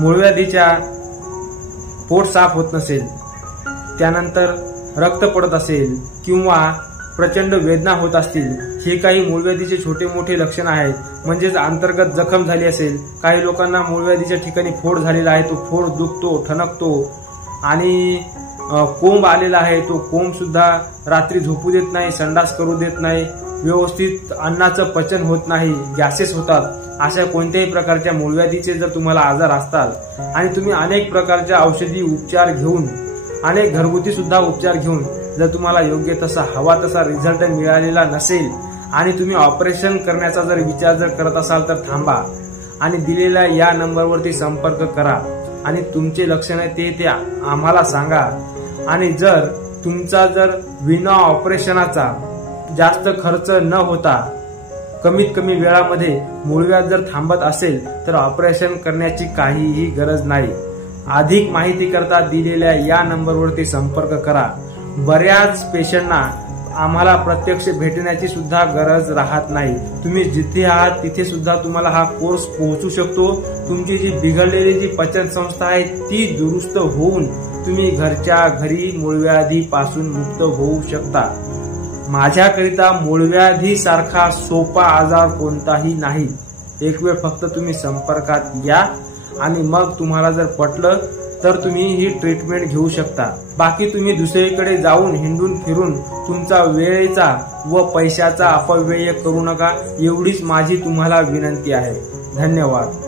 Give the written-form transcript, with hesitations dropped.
मूळव्याधीच्या पोट साफ होत नसेल, त्यानंतर रक्त पडत असेल किंवा प्रचंड वेदना होत असतील, हे काही मूळव्याधीचे छोटे मोठे लक्षण आहेत. म्हणजेच अंतर्गत जखम झाली असेल, काही लोकांना मूळव्याधीच्या ठिकाणी फोड झालेला आहे, तो फोड दुखतो, ठणकतो आणि कोंब आलेला आहे, तो कोंब सुद्धा रात्री झोपू देत नाही, संडास करू देत नाही, व्यवस्थित अन्नाचं पचन होत नाही, गॅसेस होतात. अशा कोणत्याही प्रकारच्या मूळव्याधीचे जर तुम्हाला आजार असतात आणि तुम्ही अनेक प्रकारच्या औषधी उपचार घेऊन, अनेक घरगुती सुद्धा उपचार घेऊन जर तुम्हाला योग्य तसा हवा तसा रिझल्ट मिळालेला नसेल आणि तुम्ही ऑपरेशन करण्याचा जर विचार जर करत असाल तर थांबा आणि दिलेल्या या नंबरवरती संपर्क करा आणि तुमचे लक्षण आहे ते आम्हाला सांगा. आणि जर तुमचा जर विना ऑपरेशनाचा जास्त खर्च न होता कमीत कमी वेळामध्ये मूळव्याध जर थांबत असेल तर ऑपरेशन करण्याची काहीही गरज नाही. अधिक माहिती करता दिलेल्या या नंबरवरती संपर्क करा. बऱ्याच पेशंटना आम्हाला प्रत्यक्ष भेटण्याची सुद्धा गरज राहत नाही. तुम्ही जिथे आहात तिथे सुद्धा तुम्हाला हा कोर्स पोहोचू शकतो. तुमची जी बिघडलेली जी पचन संस्था आहे ती दुरुस्त होऊन तुम्ही घरच्या घरी मूळव्याधी पासून मुक्त होऊ शकता. माझ्याकरिता मूळव्याधी सारखा सोपा आजार कोणताही नाही. एक वेळ फक्त तुम्ही संपर्कात या आणि मग तुम्हाला जर पटलं तर तुम्ही ही ट्रीटमेंट घेऊ शकता. बाकी तुम्ही दुसरीकडे जाऊन हिंडून फिरून तुमचा वेळेचा व पैशाचा अपव्यय करू नका, एवढीच माझी तुम्हाला विनंती आहे. धन्यवाद.